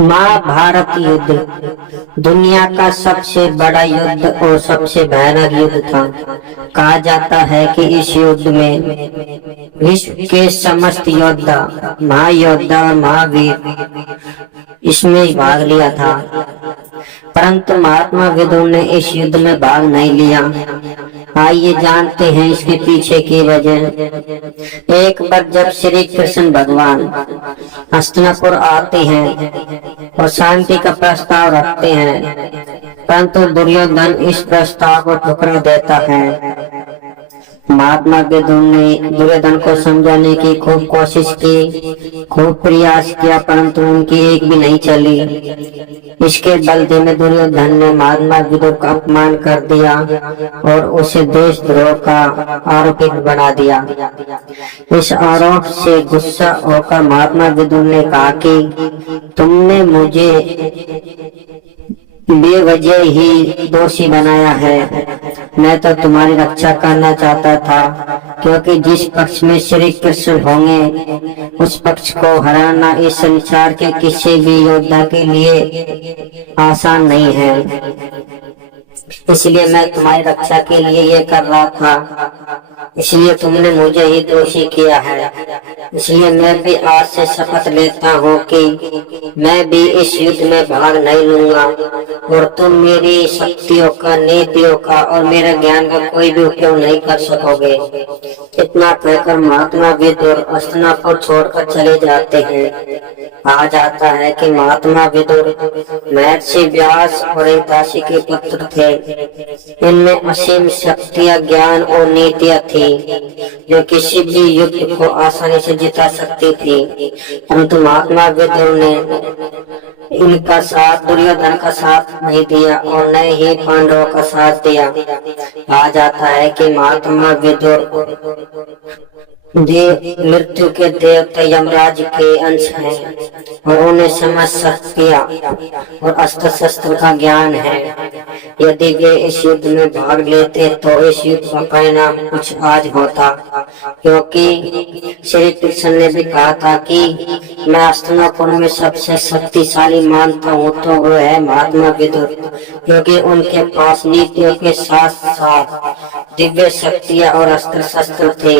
महाभारत युद्ध दुनिया का सबसे बड़ा युद्ध और सबसे भयानक युद्ध था। कहा जाता है कि इस युद्ध में विश्व के समस्त योद्धा, महायोद्धा और महावीर इसमें भाग लिया था, परंतु महात्मा विदुर ने इस युद्ध में भाग नहीं लिया। आइए जानते हैं इसके पीछे की वजह। एक बार जब श्री कृष्ण भगवान हस्तिनापुर आते हैं और शांति का प्रस्ताव रखते हैं, परंतु दुर्योधन इस प्रस्ताव को ठुकरा देता है। महात्मा विदुर ने दुर्योधन को समझाने की खूब कोशिश की, खूब प्रयास किया, परंतु उनकी एक भी नहीं चली। इसके बलते में दुर्योधन ने महात्मा विदुर का अपमान कर दिया और उसे देशद्रोह का आरोपी बना दिया। इस आरोप से गुस्सा होकर महात्मा विदुर ने कहा कि तुमने मुझे बेवजह ही दोषी बनाया है। मैं तो तुम्हारी रक्षा करना चाहता था, क्योंकि जिस पक्ष में श्री कृष्ण होंगे उस पक्ष को हराना इस संसार के किसी भी योद्धा के लिए आसान नहीं है। इसलिए मैं तुम्हारी रक्षा के लिए ये कर रहा था, इसलिए तुमने मुझे ही दोषी किया है। इसलिए मैं भी आज से शपथ लेता हूँ कि मैं भी इस युद्ध में भाग नहीं लूंगा और तुम मेरी शक्तियों का, नीतियों का और मेरे ज्ञान का कोई भी उपयोग नहीं कर सकोगे। इतना कहकर महात्मा विदुर हस्तिनापुर छोड़कर चले जाते हैं। कहा जाता है कि महात्मा विदुर महर्षि व्यास और एक दासी के पुत्र थे। इनमें असीम शक्तियां, ज्ञान और नीतियां थी जो किसी भी युद्ध को आसानी से जिता सकती थी, परंतु महात्मा विदुर ने इनका साथ, दुर्योधन का साथ नहीं दिया और न ही पांडवों का साथ दिया। कहा जाता है कि महात्मा विदुर मृत्यु के देवता यमराज के अंश हैं और उन्हें समझ शक्तियां और अस्त्र शस्त्र का ज्ञान है। यदि वे इस युद्ध में भाग लेते तो इस युद्ध का परिणाम कुछ आज होता, क्योंकि श्री कृष्ण ने भी कहा था कि मैं हस्तिनापुर में सबसे शक्तिशाली मानता हूँ तो वो है महात्मा विदुर, क्योंकि उनके पास नीतियों के साथ साथ दिव्य शक्तियां और अस्त्र शस्त्र थे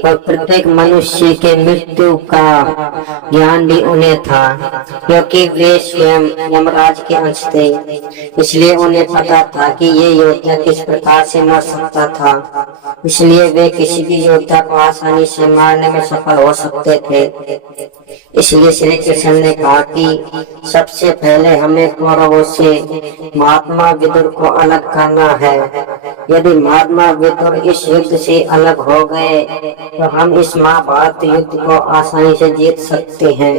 और प्रत्येक मनुष्य के मृत्यु का ज्ञान भी उन्हें था, क्योंकि वे स्वयं यमराज के अंश थे। इसलिए उन्हें पता था कि ये योद्धा किस प्रकार से मर सकता था, इसलिए वे किसी भी योद्धा को आसानी से मारने में सफल हो सकते थे। इसलिए श्री कृष्ण ने कहा कि सबसे पहले हमें कौरवों से महात्मा विदुर को अलग करना है। यदि महात्मा विदुर इस युद्ध से अलग हो गए तो हम इस महाभारत युद्ध को आसानी से जीत सकते हैं।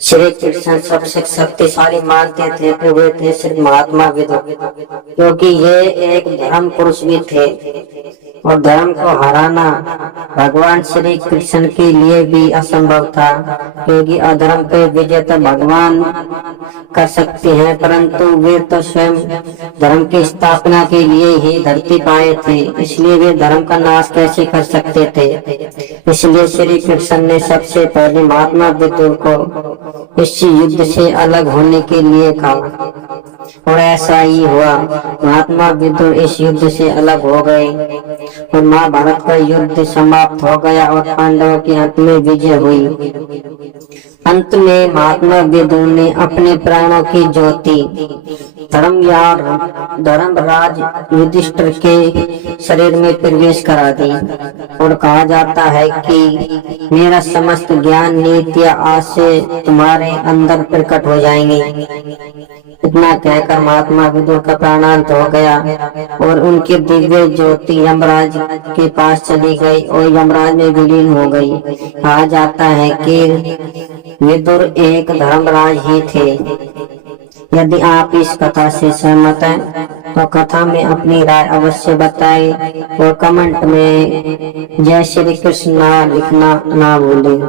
श्री कृष्ण सबसे शक्तिशाली मानते थे तो वे थे सिर्फ महात्मा विदुर, क्योंकि ये एक धर्म पुरुष भी थे और धर्म को हराना भगवान श्री कृष्ण के लिए भी असंभव था, क्योंकि अधर्म पे विजय तो भगवान कर सकते हैं, परंतु वे तो स्वयं धर्म की स्थापना के लिए ही धरती पाए थे, इसलिए वे धर्म का नाश कैसे कर सकते थे। इसलिए श्री कृष्ण ने सबसे पहले महात्मा विदुर को इस युद्ध से अलग होने के लिए कहा और ऐसा ही हुआ। महात्मा विदुर इस युद्ध से अलग हो गए और महाभारत का युद्ध समाप्त हो गया और पांडवों के अंत में विजय हुई। अंत में महात्मा विदुर ने अपने प्राणों की ज्योति धर्मराज युधिष्ठिर के शरीर में प्रवेश करा दी और कहा जाता है कि मेरा समस्त ज्ञान, नीतियां आज से तुम्हारे अंदर प्रकट हो जाएंगी। इतना कहकर महात्मा विदुर का प्राणांत हो गया और उनकी दिव्य ज्योति यमराज के पास चली गई और यमराज में विलीन हो गई। कहा जाता है कि विदुर एक धर्मराज ही थे। यदि आप इस कथा से सहमत हैं तो कथा में अपनी राय अवश्य बताएं और कमेंट में जय श्री कृष्ण लिखना ना भूलें।